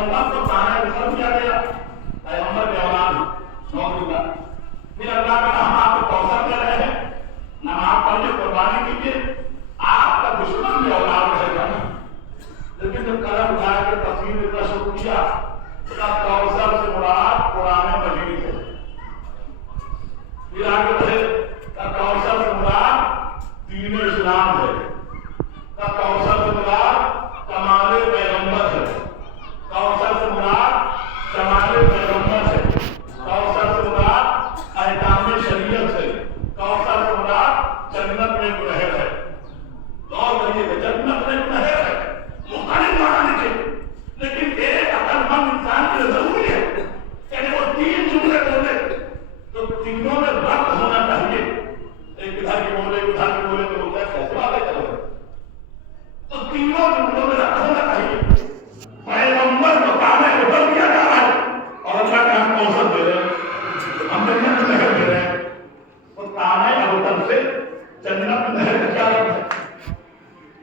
पैगंबर को ताना निकल दिया गया, पैगंबर के औलाद नौकरी का। फिर अल्लाह का हम आपको अवसर दे रहे हैं, नमाज पढ़िए, कुर्बानी कीजिए, आपका दुश्मन भी औलाद रहेगा। लेकिन जब कलम उठा के तस्वीर का शुरू किया, तब कौसर से मुराद पुराने मजीद है। फिर आगे बढ़े, तब कौसर से मुराद दीन इस्लाम है, तब कौसर से मुराद कमाले पैगंबर है, कौसर से मुराद जमाले पैगंबर है, कौसर से मुराद अहकाम शरीयत है, कौसर से मुराद जन्नत में गुनहर है। और करिए जन्नत में गुनहर है, मुख्तलिफ माना लिखे, लेकिन एक अक्लमंद इंसान के लिए जरूरी है कि वो तीन जुमले बोले तो तीनों में रब्त होना चाहिए। एक इधर की बोले, उधर की बोले तो बोलता है कैसे बातें कर रहे, तो तीनों जुमलों में रब्त होना चाहिए। पैगंबर को ताने उतर दिया जा रहा है और अल्लाह का हम अवसर दे रहे हैं, हम जन्नत में नहर दे रहे हैं। तो ताने अवतर से जन्नत में नहर का क्या रब्त है?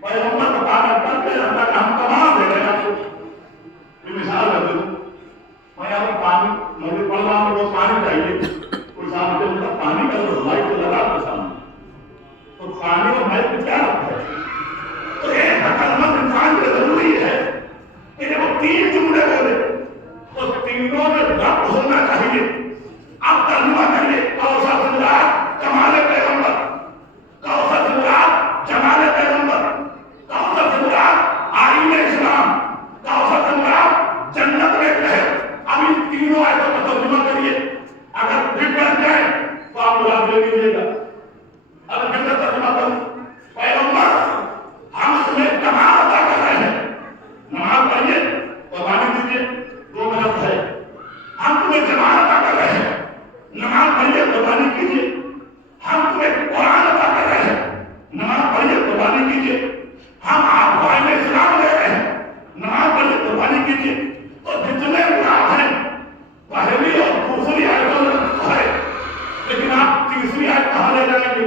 पैगंबर को ताने उतर के अल्लाह का हम तमाम दे रहे हैं। आपको मिसाल दे दूं, मैं यहाँ पर पानी मस्जिद पढ़ रहा हूँ, वो पानी चाहिए, कोई सामने मुझे पानी का तो लाइट तो लगा के सामने, तो पानी और लाइट में क्या रखता है? तो एक अक्लमंद इंसान के जरूरी है कि जब वो तीन जुमले बोले तो तीनों में रब्त होना चाहिए। अब तर्जुमा करिए, कौसर से मुराद कमाले पैगंबर, कौसर से मुराद जमाले पैगंबर, कौसर से मुराद आईन इस्लाम, कौसर से मुराद जन्नत में रहे। अब इन तीनों आयतों का तर्जुमा करिए, अगर फिर बन जाए तो आप मुराद ले लीजिएगा। अगर फिर से तर्जुमा करूं, पैगंबर हम तुम्हें कमाल अदा कर रहे हैं, नमाज पढ़िए, कुर्बानी दीजिए, 2 मिनट है। हम तुम्हें जमाल अदा कर रहे हैं, नमाज पढ़िए, कुर्बानी कीजिए। हम तुम्हें कुरान अदा कर रहे हैं, नमाज पढ़िए, कुर्बानी कीजिए। हम आपको आईन इस्लाम दे रहे हैं, नमाज पढ़िए, कुर्बानी कीजिए। तो जितने मुराद हैं पहली और दूसरी आयतों में है, लेकिन आप तीसरी आयत कहाँ ले जाएंगे?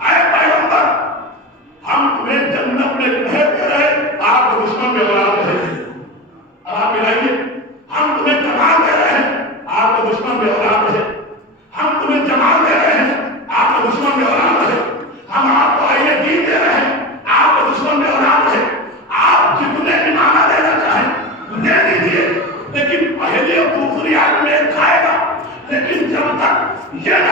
आए पैगंबर, हम तुम्हें जन्नत में नहर दे रहे, आप दुश्मन में औलाद है। अब आप मिलाइए, हम तुम्हें जमाल दे रहे हैं, आपको दुश्मन में औलाद है। हम तुम्हें जमाल दे रहे हैं, आपको दुश्मन में औलाद है। हम आपको आईने दीन दे रहे हैं, आपको दुश्मन में औलाद है। आप जितने भी माना देना चाहें दे दीजिए, लेकिन पहली और दूसरी आयत में खाएगा। लेकिन जब तक ये न